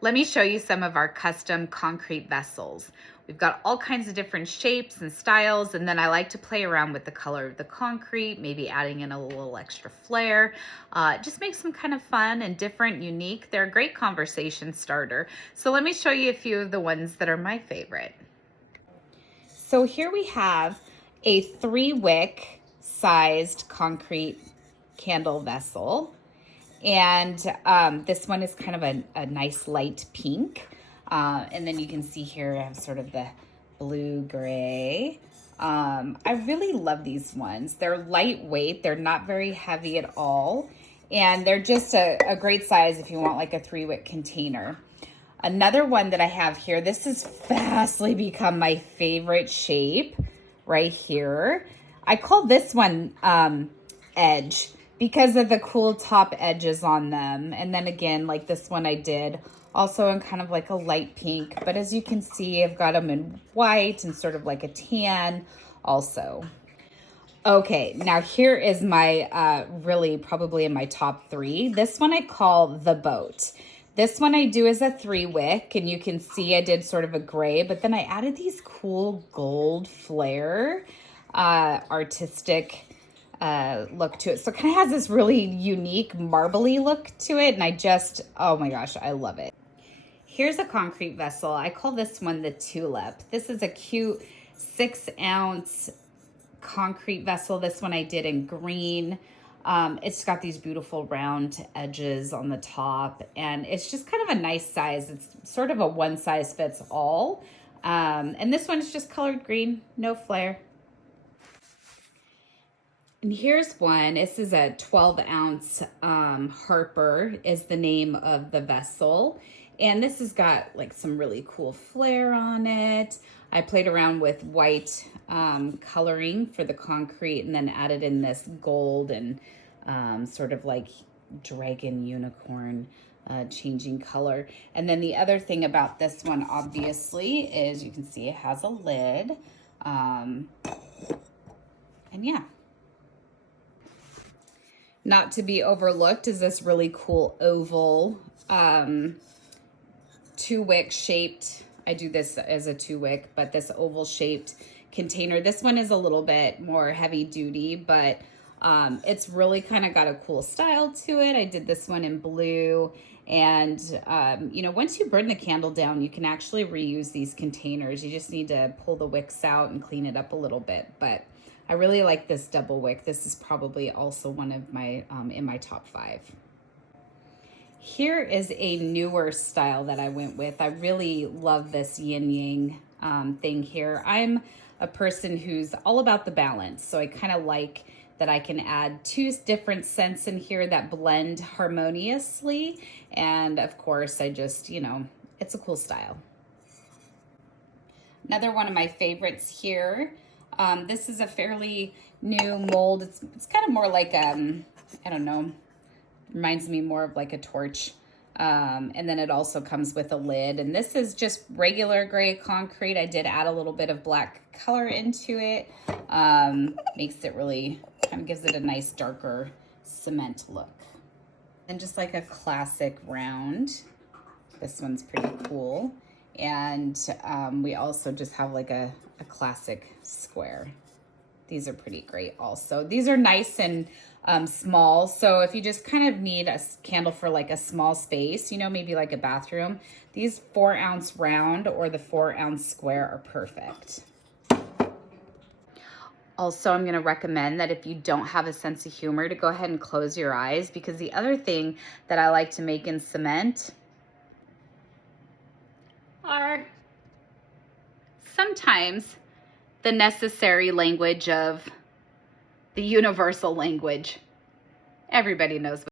Let me show you some of our custom concrete vessels. We've got all kinds of different shapes and styles, and then I like to play around with the color of the concrete, maybe adding in a little extra flair. It just makes them kind of fun and different, unique. They're a great conversation starter. So let me show you a few of the ones that are my favorite. So here we have a 3-wick sized concrete candle vessel. And this one is kind of a nice light pink. And then you can see here I have sort of the blue gray. I really love these ones. They're lightweight. They're not very heavy at all. And they're just a great size if you want like a 3-wick container. Another one that I have here, this has fastly become my favorite shape right here. I call this one Edge because of the cool top edges on them. And then again, like this one I did also in kind of like a light pink, but as you can see, I've got them in white and sort of like a tan also. Okay, now here is my really probably in my top 3. This one I call the boat. This one I do as a 3-wick, and you can see I did sort of a gray, but then I added these cool gold flare, artistic look to it. So it kind of has this really unique marbly look to it, and I just, oh my gosh, I love it. Here's a concrete vessel. I call this one the Tulip. This is a cute 6-ounce concrete vessel. This one I did in green. It's got these beautiful round edges on the top, and it's just kind of a nice size. It's sort of a one size fits all. And this one is just colored green, no flare. And here's one. This is a 12-ounce Harper is the name of the vessel. And this has got like some really cool flare on it. I played around with white coloring for the concrete and then added in this gold and sort of like dragon unicorn changing color. And then the other thing about this one obviously is you can see it has a lid. And yeah. Not to be overlooked is this really cool oval 2-wick shaped. I do this as a 2-wick, but this oval shaped container. This one is a little bit more heavy duty, but it's really kind of got a cool style to it. I did this one in blue. And, you know, once you burn the candle down, you can actually reuse these containers. You just need to pull the wicks out and clean it up a little bit. But I really like this double wick. This is probably also one of my, in my top 5. Here is a newer style that I went with. I really love this yin yang thing here. I'm a person who's all about the balance. So I kind of like that I can add 2 different scents in here that blend harmoniously. And of course, I just, you know, it's a cool style. Another one of my favorites here. This is a fairly new mold. It's kind of more like, I don't know, reminds me more of like a torch. And then it also comes with a lid. And this is just regular gray concrete. I did add a little bit of black color into it. Makes it really, kind of gives it a nice darker cement look. And just like a classic round. This one's pretty cool. And we also just have like a classic square. These are pretty great also. These are nice and small. So if you just kind of need a candle for like a small space, you know, maybe like a bathroom, these 4-ounce round or the 4-ounce square are perfect. Also, I'm going to recommend that if you don't have a sense of humor to go ahead and close your eyes, because the other thing that I like to make in cement are sometimes the necessary language of the universal language. Everybody knows